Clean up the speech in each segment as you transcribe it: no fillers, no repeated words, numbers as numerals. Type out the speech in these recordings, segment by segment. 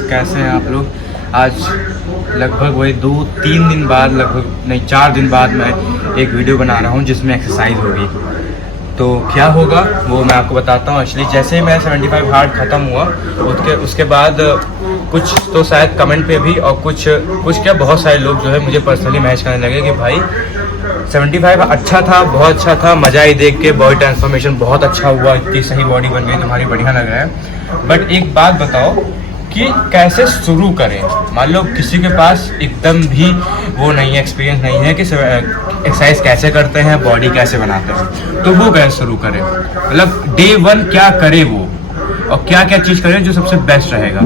कैसे हैं आप लोग। आज लगभग वही 2-3 दिन बाद, लगभग नहीं 4 दिन बाद मैं एक वीडियो बना रहा हूं जिसमें एक्सरसाइज होगी। तो क्या होगा वो मैं आपको बताता हूं। एक्चुअली जैसे ही मेरा 75 हार्ड ख़त्म हुआ उसके बाद कुछ तो शायद कमेंट पे भी और कुछ क्या बहुत सारे लोग जो है मुझे पर्सनली मैसेज करने लगे कि भाई 75 अच्छा था, बहुत अच्छा था, मज़ा ही देख के, बॉडी ट्रांसफॉर्मेशन बहुत अच्छा हुआ, इतनी सही बॉडी बन गई तुम्हारी, बढ़िया लग रहा है। बट एक बात बताओ कि कैसे शुरू करें। मान लो किसी के पास एकदम भी वो नहीं है, एक्सपीरियंस नहीं है कि एक्सरसाइज कैसे करते हैं, बॉडी कैसे बनाते हैं, तो वो कैसे शुरू करें। मतलब डे 1 क्या करे वो, और क्या क्या चीज़ करें जो सबसे बेस्ट रहेगा।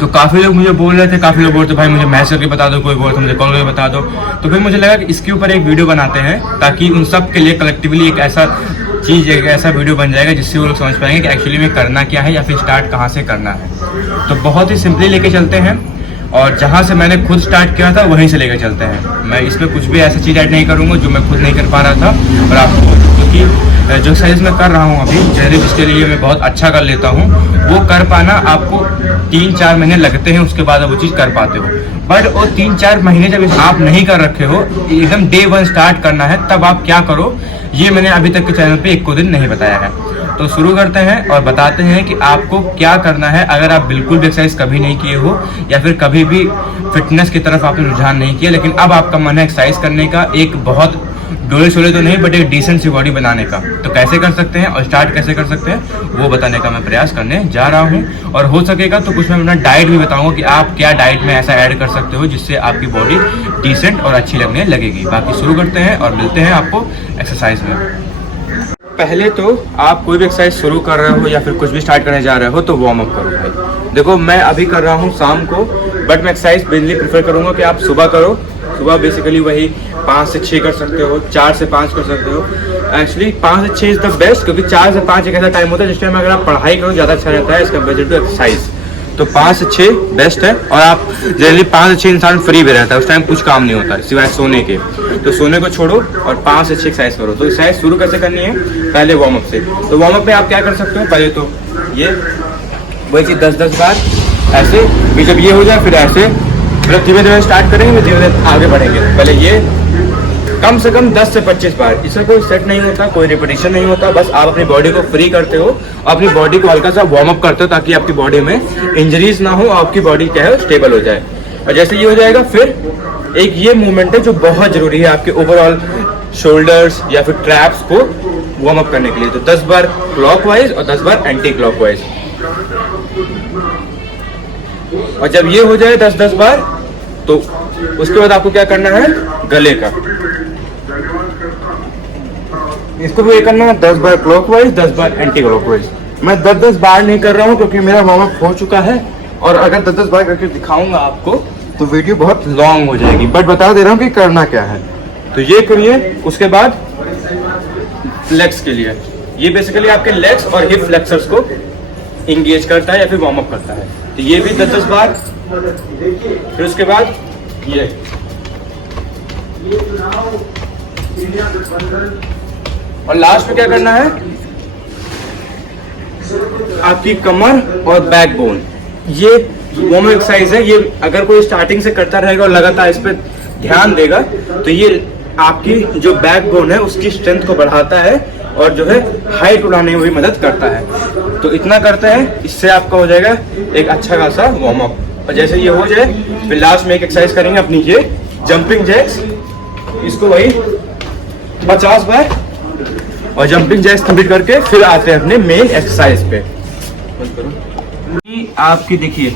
तो काफ़ी लोग मुझे बोल रहे थे, काफ़ी लोग बोलते भाई मुझे मैसेज करके बता दो, कोई बोलते मुझे कॉल करके बता दो। तो फिर मुझे लगा कि इसके ऊपर एक वीडियो बनाते हैं ताकि उन सब के लिए कलेक्टिवली एक ऐसा चीज़, एक ऐसा वीडियो बन जाएगा जिससे वो लोग समझ पाएंगे कि एक्चुअली में करना क्या है या फिर स्टार्ट कहाँ से करना है। तो बहुत ही सिंपली लेके चलते हैं, और जहाँ से मैंने खुद स्टार्ट किया था वहीं से लेकर चलते हैं। मैं इसमें कुछ भी ऐसा चीज़ ऐड नहीं करूँगा जो मैं खुद नहीं कर पा रहा था, और आपको क्योंकि जो एक्सरसाइज मैं कर रहा हूँ अभी जनरली जिसके लिए मैं बहुत अच्छा कर लेता हूँ, वो कर पाना आपको 3-4 महीने लगते हैं, उसके बाद आप वो चीज़ कर पाते हो। बट वो 3-4 महीने जब आप नहीं कर रखे हो, एकदम डे 1 स्टार्ट करना है, तब आप क्या करो, ये मैंने अभी तक के चैनल पे एक को दिन नहीं बताया है। तो शुरू करते हैं और बताते हैं कि आपको क्या करना है अगर आप बिल्कुल भी एक्सरसाइज कभी नहीं किए हो, या फिर कभी भी फिटनेस की तरफ आपने रुझान नहीं किया, लेकिन अब आपका मन है एक्सरसाइज करने का, एक बहुत डोले शोले तो नहीं बट एक डिसेंट सी बॉडी बनाने का। तो कैसे कर सकते हैं और स्टार्ट कैसे कर सकते हैं वो बताने का मैं प्रयास करने जा रहा हूं। और हो सकेगा तो कुछ मैं अपना डाइट भी बताऊंगा कि आप क्या डाइट में ऐसा ऐड कर सकते हो जिससे आपकी बॉडी डिसेंट और अच्छी लगने लगेगी। बाकी शुरू करते हैं और मिलते हैं आपको एक्सरसाइज में। पहले तो आप कोई भी एक्सरसाइज शुरू कर रहे हो या फिर कुछ भी स्टार्ट करने जा रहे हो तो वार्म अप करो भाई। देखो मैं अभी कर रहा हूँ शाम को, बट मैं एक्सरसाइज मेनली प्रेफर करूँगा कि आप सुबह करो। सुबह बेसिकली वही 5 से 6 कर सकते हो, 4 से 5 कर सकते हो। एक्चुअली 5 से 6 इज द बेस्ट, क्योंकि 4 से 5 एक ऐसा टाइम होता है जिस टाइम अगर आप पढ़ाई करो ज़्यादा अच्छा रहता है इसका कंपेयर टू एक्सरसाइज। तो 5 से 6 बेस्ट है, और आप जनरली 5 से 6 इंसान फ्री भी रहता है, उस टाइम कुछ काम नहीं होता सिवाय सोने के। तो सोने को छोड़ो और 5 से 6 एक्सरसाइज करो। तो एक्सरसाइज शुरू कैसे करनी है, पहले वार्म अप से। तो वार्म अप में आप क्या कर सकते हो, पहले तो ये वही चीज़ 10-10 बार ऐसे, फिर जब ये हो जाए फिर ऐसे, मतलब धीमे धीमे स्टार्ट करेंगे, धीमे धीमे आगे बढ़ेंगे। पहले ये कम से कम 10 से 25 बार, इससे कोई सेट नहीं होता, कोई रिपीटिशन नहीं होता, बस आप अपनी बॉडी को फ्री करते हो, अपनी बॉडी को हल्का सा वार्म अप करते हो ताकि आपकी बॉडी में इंजरीज ना हो, आपकी बॉडी क्या है स्टेबल हो जाए। और जैसे ये हो जाएगा फिर एक ये मूवमेंट है जो बहुत जरूरी है आपके ओवरऑल शोल्डर्स या फिर ट्रैप्स को वार्म अप करने के लिए। तो 10 बार क्लॉकवाइज और 10 बार एंटी क्लॉकवाइज। और जब ये हो जाए 10-10 बार, तो उसके बाद आपको क्या करना है, गले का इसको भी करना है 10 बार क्लॉकवाइज, 10 बार एंटी क्लॉकवाइज। मैं 10-10 बार नहीं कर रहा हूँ क्योंकि मेरा वार्म अप हो चुका है, और अगर 10-10 बार करके दिखाऊंगा आपको तो वीडियो बहुत लॉन्ग हो जाएगी, बट बता दे रहा हूँ कि करना क्या है। तो ये करिए। उसके बाद लेग्स के लिए, ये बेसिकली आपके लेग्स और हिप फ्लेक्सर्स को इंगेज करता है या फिर वार्म अप करता है। तो ये भी 10-10 बार। फिर उसके बाद ये और लास्ट में क्या करना है, आपकी कमर और बैकबोन। ये वार्म अप एक्सरसाइज है, ये अगर कोई स्टार्टिंग से करता रहेगा और लगातार इस पे ध्यान देगा तो ये आपकी जो बैकबोन है उसकी स्ट्रेंथ को बढ़ाता है और जो है हाइट उड़ाने में भी मदद करता है। तो इतना करते हैं, इससे आपका हो जाएगा एक अच्छा खासा वार्म अप। और जैसे ये हो जाए फिर लास्ट में एक एक्सरसाइज करेंगे अपनी, ये जंपिंग जैक्स। इसको वही 50 बार और जंपिंग जैक्स कंप्लीट करके फिर आते हैं अपने मेन एक्सरसाइज पे। आपकी देखिए,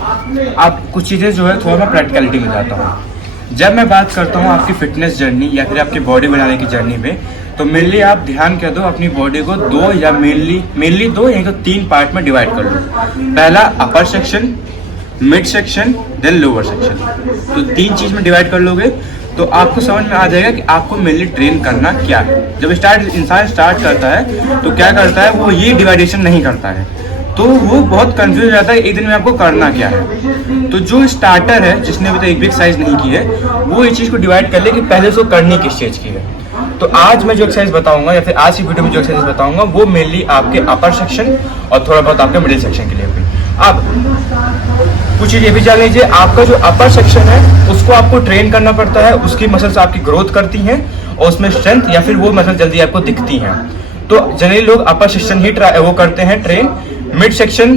आप कुछ चीज़ें जो है थोड़ा मैं प्रैक्टिकलिटी में जाता हूँ। जब मैं बात करता हूँ आपकी फिटनेस जर्नी या फिर आपकी बॉडी बनाने की जर्नी में, तो मेनली आप ध्यान कर दो अपनी बॉडी को 2 या मेनली 2 या 3 पार्ट में डिवाइड कर लो। पहला upper section, mid section, then lower section. तो 3 चीज़ में डिवाइड कर लोगे तो आपको समझ में आ जाएगा कि आपको मेनली ट्रेन करना क्या है। जब इंसान स्टार्ट करता है तो क्या करता है, वो ये डिवाइडेशन नहीं करता है, तो वो बहुत कंफ्यूज हो जाता है एक दिन में आपको करना क्या है। तो जो स्टार्टर है जिसने अभी तक एक भी एक्सरसाइज नहीं की है, वो इस चीज़ को डिवाइड कर ले कि पहले उसको करनी किस चीज़ की है। तो आज मैं जो एक्सरसाइज बताऊंगा या फिर आज की वीडियो में जो एक्सरसाइज बताऊंगा वो मेनली आपके अपर सेक्शन और थोड़ा बहुत आपके मिडिल सेक्शन के लिए भी। अब कुछ चीज़ ये भी जान लीजिए, आपका जो अपर सेक्शन है उसको आपको ट्रेन करना पड़ता है, उसकी मसल्स आपकी ग्रोथ करती हैं और उसमें स्ट्रेंथ या फिर वो मसल जल्दी आपको दिखती हैं। तो जनरली लोग अपर सेक्शन ही वो करते हैं ट्रेन, मिड सेक्शन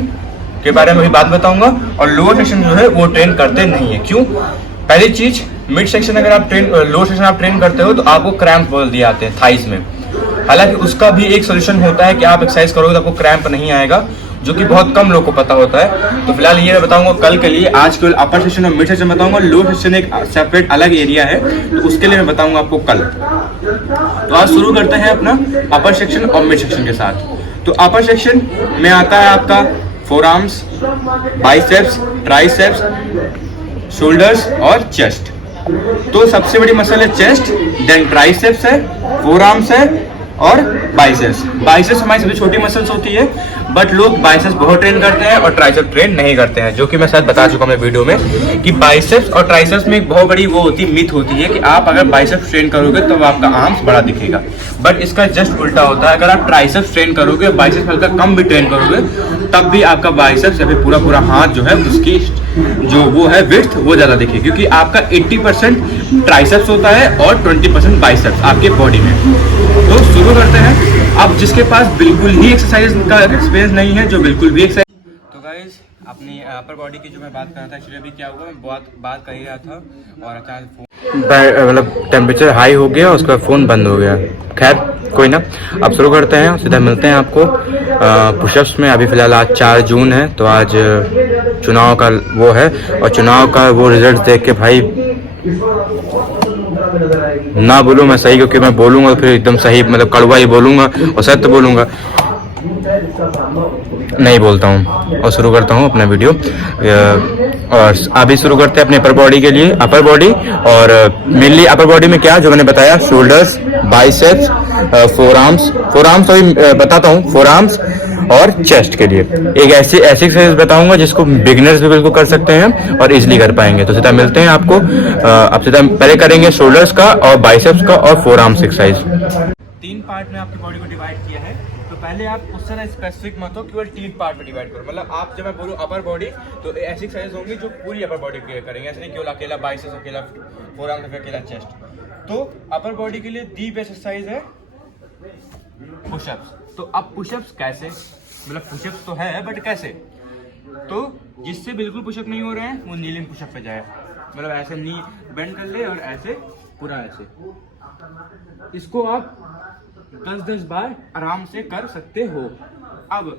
के बारे में भी बात बताऊंगा, और लोअर सेक्शन जो है वो ट्रेन करते नहीं है। क्यों? पहली चीज, मिड सेक्शन अगर आप लोअर सेक्शन आप ट्रेन करते हो तो आपको क्रैम्प बोल दिए आते हैं थाइज में। हालांकि उसका भी एक सोल्यूशन होता है कि आप एक्सरसाइज करोगे तो आपको क्रैम्प नहीं आएगा, जो कि बहुत कम लोग को पता होता है। तो फिलहाल ये मैं बताऊंगा कल के लिए, आज केवल अपर सेक्शन और मिड सेक्शन बताऊंगा, लोअर सेक्शन एक सेपरेट अलग एरिया है तो उसके लिए मैं बताऊंगा आपको कल। तो आज शुरू करते हैं अपना अपर सेक्शन और मिड सेक्शन के साथ। तो अपर सेक्शन में आता है आपका four arms, biceps, triceps, shoulders और चेस्ट। तो सबसे बड़ी मसल है चेस्ट, देन ट्राइसेप्स है, फोर आर्म्स है और बाइसेप्स। बाइसेप्स हमारी सबसे छोटी मसल्स होती है, बट लोग बाइसेप्स बहुत ट्रेन करते हैं और ट्राइसेप्स ट्रेन नहीं करते हैं, जो कि मैं शायद बता चुका हूं वीडियो में कि बाइसेप्स और ट्राइसेप्स में एक बहुत बड़ी वो होती मिथ होती है कि आप अगर बाइसेप्स ट्रेन करोगे तो आपका आर्म्स बड़ा दिखेगा, बट इसका जस्ट उल्टा होता है। अगर आप ट्राइसेप्स ट्रेन करोगे, बाइसेप्स हल्का कम भी ट्रेन करोगे, तब भी आपका बाइसेप्स या फिर पूरा हाथ जो है उसकी जो वो है विड्थ वो ज्यादा दिखेगी, क्योंकि आपका 80% ट्राइसेप्स होता है और 20% बाइसेप्स आपके बॉडी में। तो शुरू करते हैं। अब जिसके पास बिल्कुल ही एक्सरसाइज का एक्सपीरियंस नहीं है, जो बिल्कुल भी एक्सरसाइज, तो गाइस अपनी अपर बॉडी की जो मैं बात कर रहा था, एक्चुअली अभी क्या हुआ, मैं बात कर ही रहा था और अचानक मतलब टेम्परेचर हाई हो गया, उसका फ़ोन बंद हो गया। खैर कोई ना, अब शुरू करते हैं, सीधा मिलते हैं आपको पुशअप्स में। अभी फ़िलहाल आज 4 जून है, तो आज चुनाव का वो है, और चुनाव का वो रिजल्ट देख के भाई ना बोलूँ मैं सही, क्योंकि मैं बोलूँगा तो फिर एकदम सही मतलब कड़वा ही बोलूँगा और सत्य बोलूँगा, नहीं बोलता हूँ। और शुरू करता हूँ अपना वीडियो, और अभी शुरू करते हैं अपने अपर बॉडी के लिए। अपर बॉडी और मेनली अपर बॉडी में क्या जो मैंने बताया, शोल्डर्स, बाइसेप्स, फोर आर्म्स बताता हूँ, फोर आर्म्स और चेस्ट के लिए एक ऐसी एक्सरसाइज बताऊंगा जिसको बिगिनर्स भी बिल्कुल कर सकते हैं और इजीली कर पाएंगे। तो सीधा मिलते हैं आपको। अब सीधा पहले करेंगे शोल्डर्स का और बाइसेप्स का और फोर आर्म्स एक्सरसाइज। 3 पार्ट में आपकी बॉडी को डिवाइड किया है, तो पहले आप उस तरह स्पेसिफिक मत हो, केवल 3 पार्ट में डिवाइड करो। मतलब आप जब मैं बोलूँ अपर बॉडी तो ऐसी एक्सरसाइज होंगी जो पूरी अपर बॉडी के करेंगे, ऐसे नहीं केवल अकेला बाइसेप्स, अकेला फोर आर्म्स, अकेला चेस्ट। तो अपर बॉडी के लिए दी बेस्ट एक्सरसाइज है पुशअप्स। तो अब पुशअप्स कैसे, मतलब पुशअप्स तो है बट कैसे? तो जिससे बिल्कुल पुशअप नहीं हो रहे हैं वो नीलिंग पुशअप पे जाए, मतलब ऐसे नी बेंड कर ले और ऐसे पूरा ऐसे, इसको आप 10-10 बार आराम से कर सकते हो। अब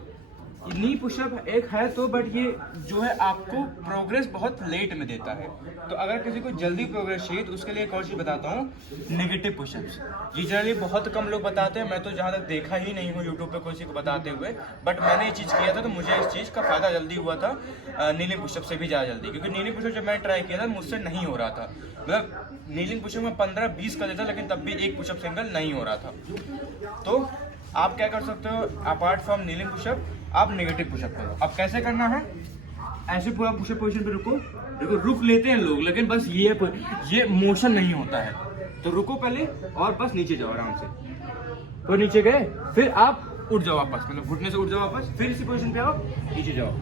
नी पुशअप एक है तो, बट ये जो है आपको प्रोग्रेस बहुत लेट में देता है। तो अगर किसी को जल्दी प्रोग्रेस चाहिए तो उसके लिए एक और चीज़ बताता हूँ, नेगेटिव पुशअप्स। ये जनरली बहुत कम लोग बताते हैं, मैं तो जहाँ तक देखा ही नहीं हूँ यूट्यूब पे किसी को बताते हुए, बट मैंने ये चीज़ किया था तो मुझे इस चीज़ का फ़ायदा जल्दी हुआ था, नीलिंग पुशअप से भी ज़्यादा जल्दी। क्योंकि नीलिंग पुशअप जब मैंने ट्राई किया था मुझसे नहीं हो रहा था, मतलब नीलिंग पुशअप में 15-20 कर देता, लेकिन तब भी एक पुशअप सिंगल नहीं हो रहा था। तो आप क्या कर सकते हो, अपार्ट फ्रॉम नीलिंग पुशअप आप नेगेटिव पुशअप करो। अब कैसे करना है, ऐसे पूरा पुशअप पोजीशन पे रुको, देखो रुक लेते हैं लोग, लेकिन बस ये मोशन नहीं होता है। तो रुको पहले और बस नीचे जाओ आराम से, तो नीचे गए, फिर आप उठ जाओ वापस, मतलब घुटने से उठ जाओ वापस, फिर इसी पोजीशन पे आओ, नीचे जाओ,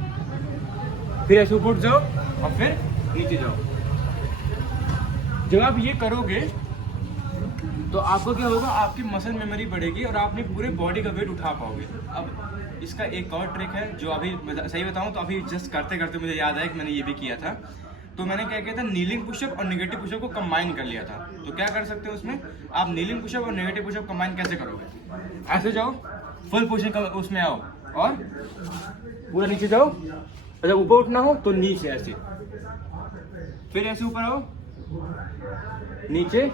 फिर ऐसे ऊपर उठ जाओ और फिर नीचे जाओ। जब आप ये करोगे तो आपको क्या होगा, आपकी मसल मेमोरी बढ़ेगी और आप अपनी पूरे बॉडी का वेट उठा पाओगे। अब इसका एक और ट्रिक है जो अभी सही बताऊं तो अभी जस्ट करते करते मुझे याद आया कि मैंने ये भी किया था। तो मैंने क्या किया था, नीलिंग पुशअप और नेगेटिव पुशअप को कंबाइन कर लिया था। तो क्या कर सकते हो उसमें, आप नीलिंग पुशअप और नेगेटिव पुशअप कंबाइन कैसे करोगे, ऐसे जाओ, फुल पोजीशन उसमें आओ और पूरा नीचे जाओ, और जब ऊपर उठना हो तो नीचे ऐसे, फिर ऐसे ऊपर आओ, नीचे,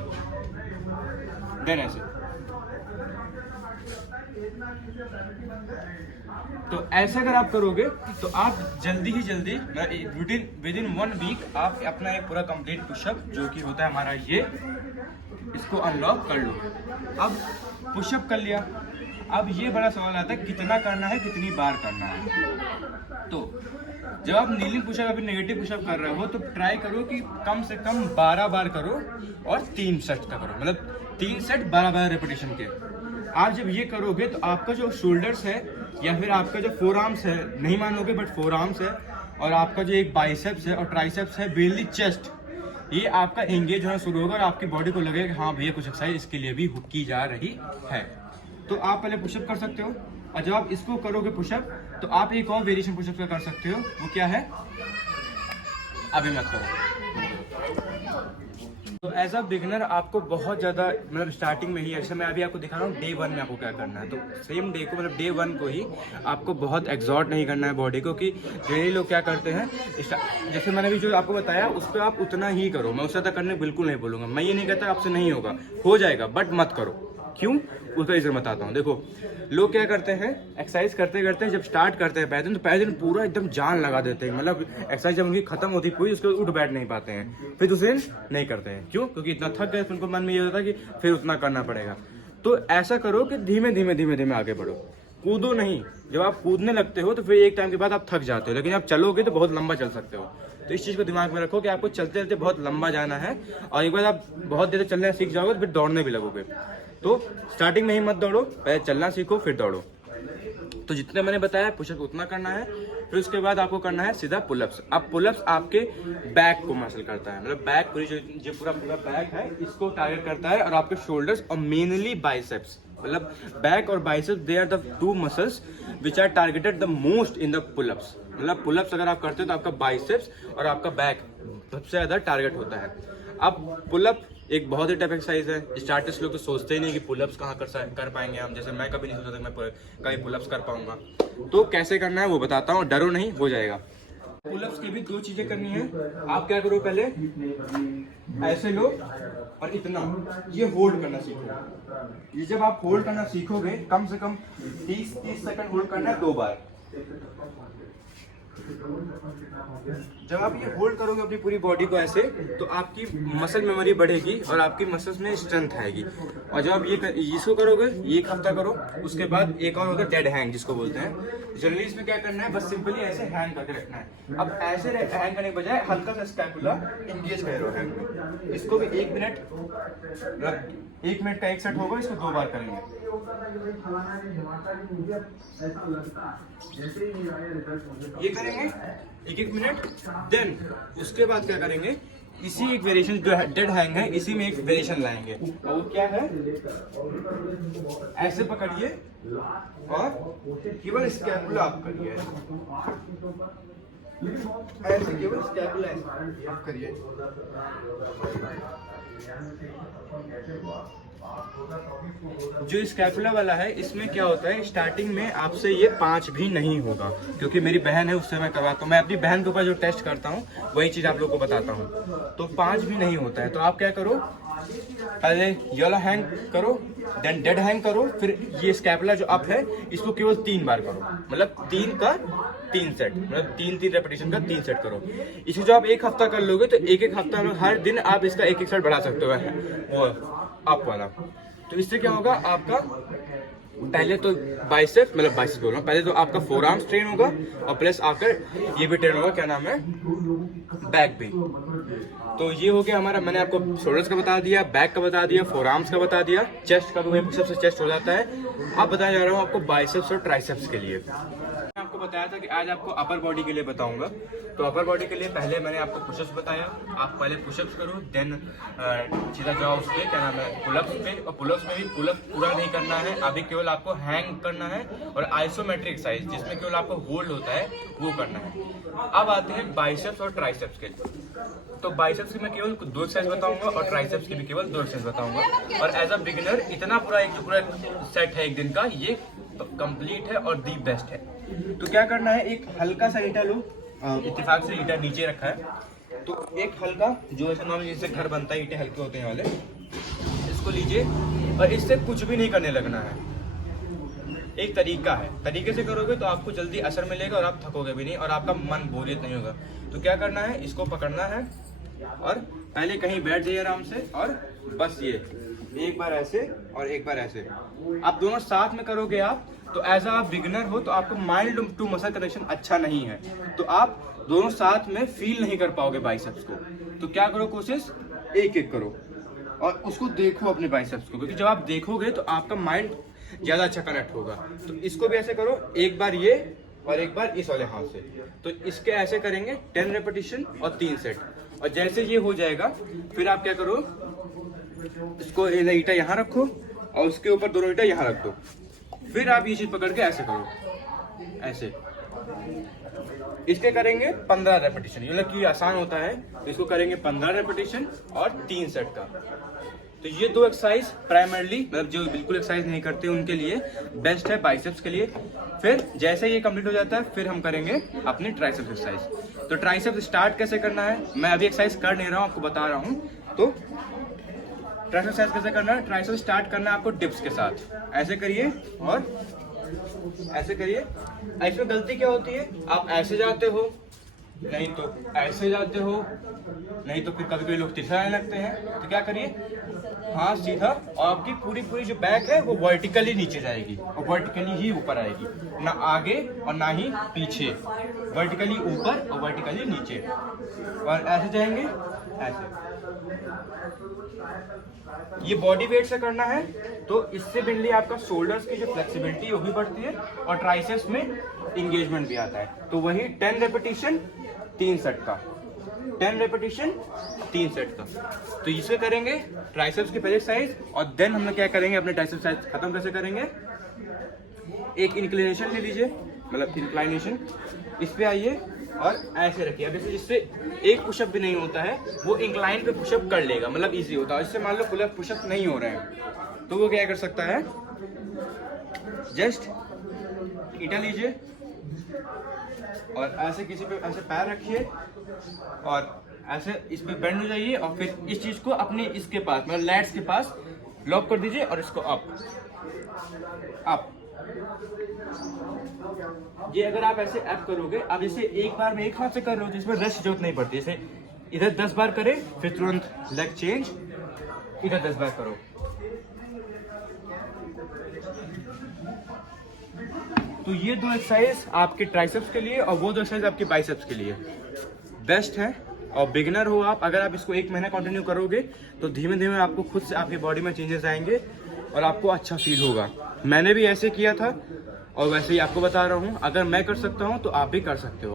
देन ऐसे। तो ऐसा अगर आप करोगे तो आप जल्दी ही जल्दी विद इन 1 वीक आप अपना एक पूरा कंप्लीट पुशअप जो कि होता है हमारा ये, इसको अनलॉक कर लो। अब पुशअप कर लिया, अब ये बड़ा सवाल आता है कितना करना है, कितनी बार करना है। तो जब आप नीलिंग पुशअप अभी नेगेटिव पुशअप कर रहे हो तो ट्राई करो कि कम से कम 12 बार करो और 3 सेट का करो, मतलब 3 सेट 12 रेपिटेशन के। आप जब ये करोगे तो आपका जो शोल्डर्स है या फिर आपका जो फोर आर्म्स है, नहीं मानोगे बट फोर आर्म्स है और आपका जो एक बाइसेप्स है और ट्राइसेप्स है, बेली चेस्ट, ये आपका एंगेज होना शुरू होगा और आपकी बॉडी को लगेगा कि हाँ भैया कुछ एक्सरसाइज इसके लिए भी की जा रही है। तो आप पहले पुशअप कर सकते हो, और जब आप इसको करोगे पुशअप, तो आप एक और वेरिएशन पुशअप का कर सकते हो। वो क्या है, अभी मत करो। तो एज अ बिगिनर आपको बहुत ज़्यादा मतलब स्टार्टिंग में ही, ऐसे मैं अभी आपको दिखा रहा हूँ डे 1 में आपको क्या करना है। तो सेम डे को मतलब डे 1 को ही आपको बहुत एग्जॉर्ट नहीं करना है बॉडी को, कि जनरली लोग क्या करते हैं, जैसे मैंने भी जो आपको बताया उस पर आप उतना ही करो। मैं उससे ज़्यादा करने बिल्कुल नहीं बोलूँगा। मैं ये नहीं कहता आपसे नहीं होगा, हो जाएगा, बट मत करो। क्यों, उसका रीज़न बताता हूँ। देखो लोग क्या करते हैं, एक्सरसाइज करते करते जब स्टार्ट करते हैं पहले दिन, तो पहले दिन पूरा एकदम जान लगा देते हैं, मतलब एक्सरसाइज जब उनकी खत्म होती है पूरी, उसके बाद उठ बैठ नहीं पाते हैं, फिर दूसरे दिन नहीं करते हैं। क्यों, क्योंकि इतना थक गए, उनको मन में ये होता है कि फिर उतना करना पड़ेगा। तो ऐसा करो कि धीमे धीमे धीमे धीमे आगे बढ़ो, कूदो नहीं। जब आप कूदने लगते हो तो फिर एक टाइम के बाद आप थक जाते हो, लेकिन आप चलोगे तो बहुत लंबा चल सकते हो। तो इस चीज़ को दिमाग में रखो कि आपको चलते चलते बहुत लंबा जाना है, और एक बार आप बहुत देर चलना सीख जाओगे तो फिर दौड़ने भी लगोगे। तो स्टार्टिंग में ही मत दौड़ो, पहले चलना सीखो फिर दौड़ो। तो जितने मैंने बताया पुशअप उतना करना है। फिर उसके बाद आपको करना है सीधा पुलअप्स। अब पुलअप्स आपके बैक को मसल करता है, मतलब बैक पूरी जो पूरा बैक है इसको टारगेट करता है, और आपके शोल्डर्स और मेनली बाइसेप्स, मतलब बैक और biceps, they are the two muscles which are targeted the most in the pullups. मतलब पुलअप्स अगर आप करते हो तो आपका बाइसेप्स और आपका बैक सबसे ज़्यादा टारगेट होता है। अब पुलअप एक बहुत ही टफ एक्सरसाइज है। स्टार्टर्स लोग तो सोचते ही नहीं कि पुलअप्स कहाँ कर पाएंगे हम, जैसे मैं कभी नहीं सोचा था मैं कभी पुलअप्स कर पाऊंगा। तो कैसे करना है वो बताता हूँ, डरो नहीं, हो जाएगा। पुलअप्स की भी दो चीजें करनी है। आप क्या करो, पहले ऐसे लो और इतना ये होल्ड करना सीखो। ये जब आप होल्ड करना सीखोगे, कम से कम 30 सेकंड होल्ड करना है 2 बार। जब आप ये होल्ड करोगे अपनी पूरी बॉडी को ऐसे, तो आपकी मसल मेमोरी बढ़ेगी और आपकी मसल्स में स्ट्रेंथ आएगी। और जब आप ये इसको करोगे, ये एक हफ्ता करो, उसके बाद एक और होगा डेड हैंग जिसको बोलते हैं। जनरली इसमें क्या करना है, बस सिंपली ऐसे हैंग करके रखना है। अब ऐसे हैंग करने के बजाय हल्का सा स्कैपुला इंगेज करो हैंग में। इसको भी 1 मिनट का एक सेट होगा, इसको 2 बार करेंगे। ये करेंगे 1 मिनट। देन उसके बाद क्या करेंगे, इसी एक वेरिएशन जो है डेड हैंग है, इसी में एक वेरिएशन लाएंगे। और वो क्या है, ऐसे पकड़िए और केवल स्कैपुला आप करिए, ऐसे केवल स्कैपुला आप करिए। जो स्कैपुला वाला है, इसमें क्या होता है, स्टार्टिंग में आपसे ये 5 भी नहीं होगा, क्योंकि मेरी बहन है उससे मैं करवाता हूँ। मैं अपनी बहन के ऊपर जो टेस्ट करता हूँ वही चीज़ आप लोगों को बताता हूँ। तो 5 भी नहीं होता है। तो आप क्या करो, पहले ये वाला हैंग करो, देन डेड हैंग करो, फिर ये स्कैपुला जो अप है इसको केवल 3 बार करो, मतलब 3 का 3 सेट, मतलब 3 रेपिटेशन का 3 सेट करो। इसे जो आप 1 हफ्ता कर लोगे तो एक हफ्ता में हर दिन आप इसका 1 सेट बढ़ा सकते हो, वो अप वाला। तो इससे क्या होगा, आपका पहले तो बाइसेप्स, मतलब बाइसेप्स बोल रहा हूँ, पहले तो आपका फोर आर्म्स ट्रेन होगा और प्लस आकर ये भी ट्रेन होगा, क्या नाम है, बैक भी। तो ये हो गया हमारा, मैंने आपको शोल्डर्स का बता दिया, बैक का बता दिया, फोर आर्म्स का बता दिया, चेस्ट का भी सबसे चेस्ट हो जाता है। अब बताने जा रहा हूँ आपको बाइसेप्स और ट्राइसेप्स के लिए। आपको बताया था कि आज आपको अपर बॉडी के लिए बताऊंगा। तो अपर बॉडी के लिए पहले मैंने आपको पुशअप्स बताया, आप पहले पुशअप्स करो, देन सीधा जाओ उस पर, क्या नाम है, पुलअप्स पे। और पुलअप्स में भी पुलअप पूरा नहीं करना है, अभी केवल आपको हैंग करना है और आइसोमेट्रिक एक्सरसाइज जिसमें केवल आपको होल्ड होता है वो करना है। अब आते हैं बाइसेप्स और ट्राइसेप्स के लिए। तो बाइसेप्स की मैं केवल 2 एक्सरसाइज बताऊंगा और ट्राइसेप्स की भी केवल 2 एक्सरसाइज बताऊंगा। और एज अ बिगिनर इतना पूरा एक जो पूरा सेट है 1 दिन का, ये कंप्लीट है और दी बेस्ट है। तो क्या करना है, एक हल्का सा ईटा लो, इत्तेफाक से ईटा नीचे रखा है, तो एक हल्का, जो ऐसे नॉर्मल जैसे घर बनता है ईटे हल्के होते हैं वाले, इसको लीजिए और इससे कुछ भी नहीं करने लगना है। एक तरीका है, तरीके से करोगे तो आपको जल्दी असर मिलेगा और आप थकोगे भी नहीं और आपका मन बोरियत नहीं होगा। तो क्या करना है, इसको पकड़ना है और पहले कहीं बैठ जाइए आराम से, और बस ये एक बार ऐसे और एक बार ऐसे, आप दोनों साथ में करोगे आप, तो एज आप बिगिनर हो तो आपको माइंड टू मसल कनेक्शन अच्छा नहीं है, तो आप दोनों साथ में फील नहीं कर पाओगे बाइसेप्स को। तो क्या करो, कोशिश एक एक करो और उसको देखो अपने बाइसेप्स को, क्योंकि जब आप देखोगे तो आपका माइंड ज़्यादा अच्छा कनेक्ट होगा। तो इसको भी ऐसे करो, एक बार ये और एक बार इस वाले हाथ से। तो इसके ऐसे करेंगे 10 रेपिटेशन और 3 सेट। और जैसे ये हो जाएगा फिर आप क्या करो, इसको ईटा यहाँ रखो और उसके ऊपर दोनों ईटा यहाँ रख दो। फिर आप ये चीज पकड़ के ऐसे करो, ऐसे। इसके करेंगे 15 रेपिटेशन। ये मतलब कि आसान होता है। इसको करेंगे 15 रेपिटेशन और 3 सेट का। तो ये 2 एक्सरसाइज प्राइमरली, मतलब जो बिल्कुल एक्सरसाइज नहीं करते उनके लिए बेस्ट है, बाइसेप्स के लिए। फिर जैसे ये कंप्लीट हो जाता है फिर हम करेंगे अपनी ट्राइसेप्स एक्सरसाइज। तो ट्राइसेप्स स्टार्ट कैसे करना है, मैं अभी एक्सरसाइज कर नहीं रहा हूँ, आपको बता रहा हूँ। तो ट्राइसेप्स एक्सरसाइज कैसे करना है, ट्राइसेप्स स्टार्ट करना है आपको डिप्स के साथ। ऐसे करिए और ऐसे करिए। इसमें गलती क्या होती है, आप ऐसे जाते हो, नहीं तो ऐसे जाते हो, नहीं तो फिर कभी कभी लोग तिरछा आने लगते हैं। तो क्या करिए, हाथ सीधा, और आपकी पूरी जो बैक है वो वर्टिकली नीचे जाएगी और वर्टिकली ही ऊपर आएगी, ना आगे और ना ही पीछे, वर्टिकली ऊपर और वर्टिकली नीचे। और ऐसे जाएंगे, ऐसे। ये बॉडी वेट से करना है, तो इससे मेनली आपका शोल्डर्स की जो फ्लेक्सिबिलिटी वो भी बढ़ती है और ट्राइसेप्स में इंगेजमेंट भी आता है। तो वही 10 रेपिटेशन 3 सेट का, 10 रेपिटेशन 3 सेट का। तो इसे करेंगे ट्राइसेप्स की पहले एक्सरसाइज, और देन हम लोग क्या करेंगे, अपने ट्राइसेप्स एक्सरसाइज खत्म कैसे करेंगे। एक इंक्लिनेशन ले लीजिए, मतलब इंक्लाइनेशन, इस पे आइए और ऐसे रखिए। अब जिससे एक पुशअप भी नहीं होता है वो इंक्लाइन पे पुशअप कर लेगा, मतलब इजी होता है। इससे मान लो पुलअप पुशअप नहीं हो रहे हैं तो वो क्या कर सकता है, जस्ट ईटा लीजिए और ऐसे किसी पे ऐसे पैर रखिए और ऐसे इस पे बेंड हो जाइए, और फिर इस चीज को अपने इसके पास, मतलब लैट्स के पास लॉक कर दीजिए और इसको अप अप। ये अगर आप ऐसे अप करोगे, आप जैसे एक बार में एक हाथ से कर रहे हो जिसमें रेस्ट जरूरत नहीं पड़ती। जैसे इधर 10 बार करें, फिर तुरंत लेग चेंज, इधर 10 बार करो। तो ये 2 एक्सरसाइज आपके ट्राइसेप्स के लिए और वो 2 एक्सरसाइज आपके बाइसेप्स के लिए बेस्ट है। और बिगिनर हो आप, अगर आप इसको 1 महीना कंटिन्यू करोगे तो धीमे धीमे आपको खुद से आपकी बॉडी में चेंजेस आएंगे और आपको अच्छा फील होगा। मैंने भी ऐसे किया था और वैसे ही आपको बता रहा हूँ। अगर मैं कर सकता हूँ तो आप भी कर सकते हो।